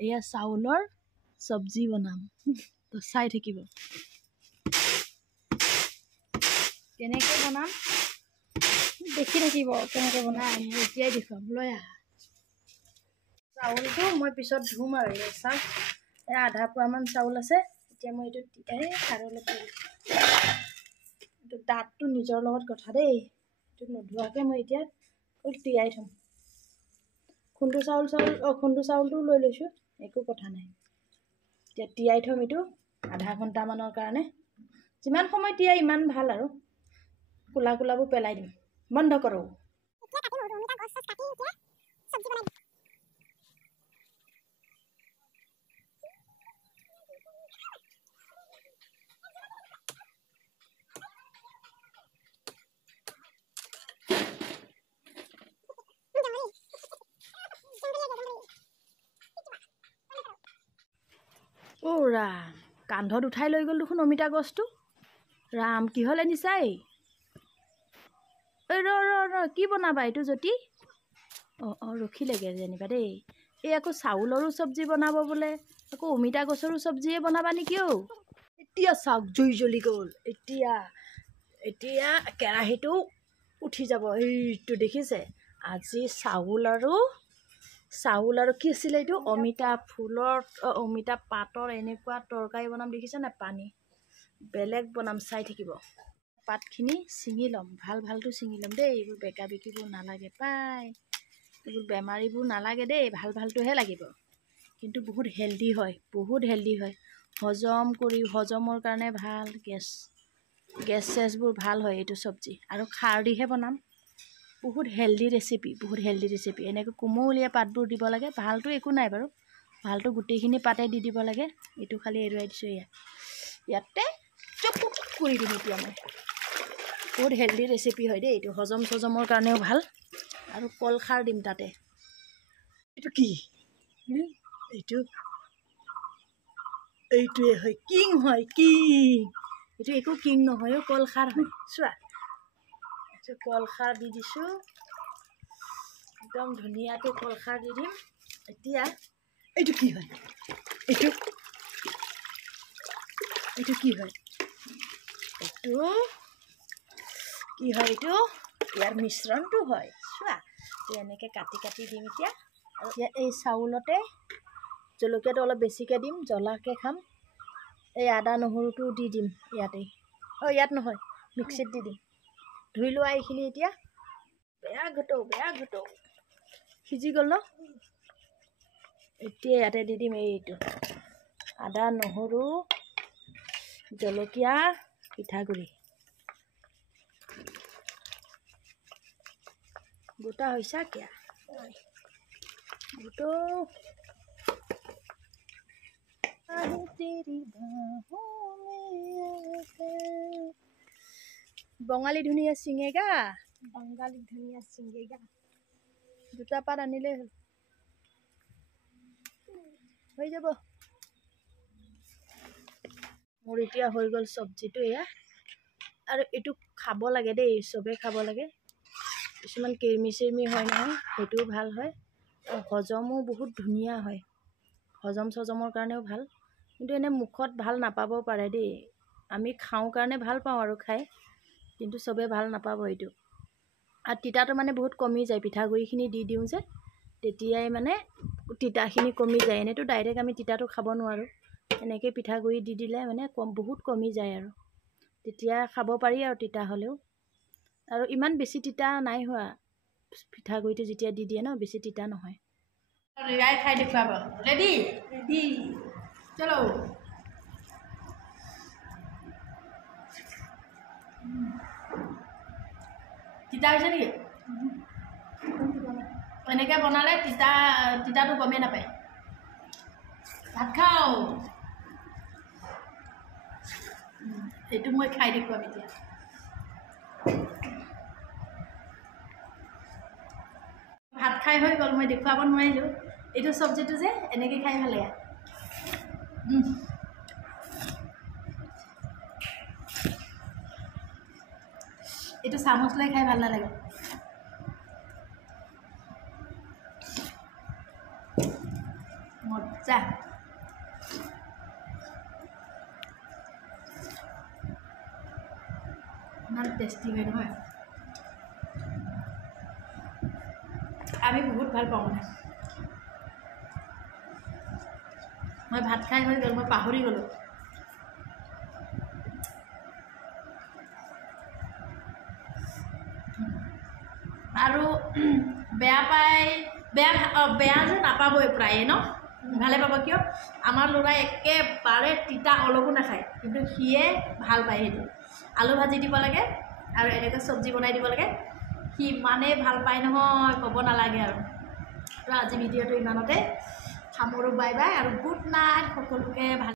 এয়া চাউলৰ চব্জি বনাম তো চাই থাকিব কেনেকৈ বনাম দেখি থাকিব কেনেকৈ বনাই মই এতিয়াই দেখুৱাম লৈ আহা চাউলটো মই পিছত ধুম আৰু এই চাউল এয়া আধা পোৱামান চাউল আছে এতিয়া মই এইটো খাৰলৈ এইটো দাঁতটো নিজৰ লগত কথা দেই এইটো নোধোৱাকৈ মই এতিয়া তিয়াই থ'ম খুন্দু চাউলটো লৈ লৈছোঁ একো কথা নাই এতিয়া তিয়াই থ'ম এইটো আধা ঘণ্টামানৰ কাৰণে যিমান সময় তিয়াই ইমান ভাল আৰু কোলাবোৰ পেলাই দিম বন্ধ কৰোঁ অ' ৰাম কান্ধত উঠাই লৈ গ'ল দেখোন অমিতা গছটো ৰাম কিহলে নিচাই ৰ কি বনাবা এইটো জ্যোতি অঁ ৰখিলেগৈ যেনিবা দেই এই আকৌ চাউলৰো চব্জি বনাব বোলে আকৌ অমিতা গছৰো চব্জিয়ে বনাবা নেকি অ' এতিয়া চাওক জুই জ্বলি গ'ল এতিয়া কেৰাহীটো উঠি যাব এইটো দেখিছে আজি চাউল আৰু কি আছিলে এইটো অমিতা ফুলৰ অমিতা পাতৰ এনেকুৱা তৰকাৰী বনাম দেখিছে নাই পানী বেলেগ বনাম চাই থাকিব পাতখিনি ছিঙি ল'ম ভালটো ছিঙি ল'ম দেই এইবোৰ বেকা বেকিবোৰ নালাগে পাই এইবোৰ বেমাৰীবোৰ নালাগে দেই ভালটোহে লাগিব কিন্তু বহুত হেল্ডি হয় হজমৰ কাৰণে ভাল গেছ চেছবোৰ ভাল হয় এইটো চব্জি আৰু খাৰ দিহে বনাম বহুত হেল্ডি ৰেচিপি এনেকৈ কোমলীয়া পাতবোৰ দিব লাগে ভালটো একো নাই বাৰু ভালটো গোটেইখিনি পাতে দি দিব লাগে এইটো খালি এৰুৱাই দিছোঁ ইয়াতে চুপ কৰি দিম এতিয়া মই বহুত হেল্ডি ৰেচিপি হয় দেই এইটো হজমৰ কাৰণেও ভাল আৰু কল খাৰ দিম তাতে এইটো কি এইটোৱে হয় কিং এইটো একো কিং নহয় কল খাৰ হয় চোৱা এইটো কল খাৰ দি দিছোঁ একদম ধুনীয়াকৈ কল খাৰ দি দিম এতিয়া এইটো কি হয় এইটো কি হয় এইটো ইয়াৰ মিশ্ৰণটো হয় চোৱা এনেকৈ কাটি দিম এতিয়া আৰু এতিয়া এই চাউলতে জলকীয়াটো অলপ বেছিকৈ দিম জ্বলাকৈ খাম এই আদা নহৰুটো দি দিম ইয়াত নহয় মিক্সিত দি দিম ধুই লোৱা এইখিনি এতিয়া বেয়া ঘটৌ সিজি গ'ল ন এতিয়া ইয়াতে দি দিম এইটো আদা নহৰু জলকীয়া পিঠাগুড়ি গোটা হৈছা কিয়া গোটো বঙালী ধুনীয়া চিঙেগা দুটা পাত আনিলেই হ'ল হৈ যাব মোৰ এতিয়া হৈ গ'ল চব্জিটো এয়া আৰু এইটো খাব লাগে দেই চবেই খাব লাগে কিছুমান কিৰমি হয় নহয় সেইটোও ভাল হয় আৰু হজমো বহুত ধুনীয়া হয় হজমৰ কাৰণেও ভাল কিন্তু এনে মুখত ভাল নাপাবও পাৰে দেই আমি খাওঁ কাৰণে ভাল পাওঁ আৰু খাই কিন্তু চবেই ভাল নাপাব এইটো আৰু তিতাটো মানে বহুত কমি যায় পিঠাগুড়িখিনি দি দিওঁ যে তেতিয়াই মানে তিতাখিনি কমি যায় এনেতো ডাইৰেক্ট আমি তিতাটো খাব নোৱাৰোঁ এনেকৈ পিঠাগুড়ি দি দিলে মানে বহুত কমি যায় আৰু তেতিয়া খাব পাৰি আৰু তিতা হ'লেও আৰু ইমান বেছি তিতা নাই হোৱা পিঠাগুড়িটো যেতিয়া দি দিয়ে ন বেছি তিতা নহয় ৰিয়াই খাই দেখুৱাব ৰেডি চলো তিতা হৈছে নেকি এনেকৈ বনালে তিতাটো গমেই নাপায় ভাত খাওঁ এইটো মই খাই দেখুৱাম এতিয়া ভাত খাই হৈ গ'ল মই দেখুৱাব নোৱাৰিলোঁ এইটো চব্জিটো যে এনেকৈ খাই ভাল লাগে এইটো চামুচ লৈ খাই ভাল নালাগে মজা ইমান টেষ্টি হয় নহয় আমি বহুত ভাল পাওঁ মানে মই ভাত খাই হৈ গ'ল মই পাহৰি গ'লোঁ আৰু বেয়া যে নাপাবই প্ৰায়ে ন ভালে পাব কিয় আমাৰ ল'ৰাই একেবাৰে তিতা অলপো নাখায় কিন্তু সিয়ে ভাল পায় সেইটো আলু ভাজি দিব লাগে আৰু এনেকৈ চব্জি বনাই দিব লাগে সি ইমানেই ভাল পায় নহয় ক'ব নালাগে আৰু তো আজি ভিডিঅ'টো ইমানতে সামৰো বাই বাই আৰু গুড নাইট সকলোকে ভাল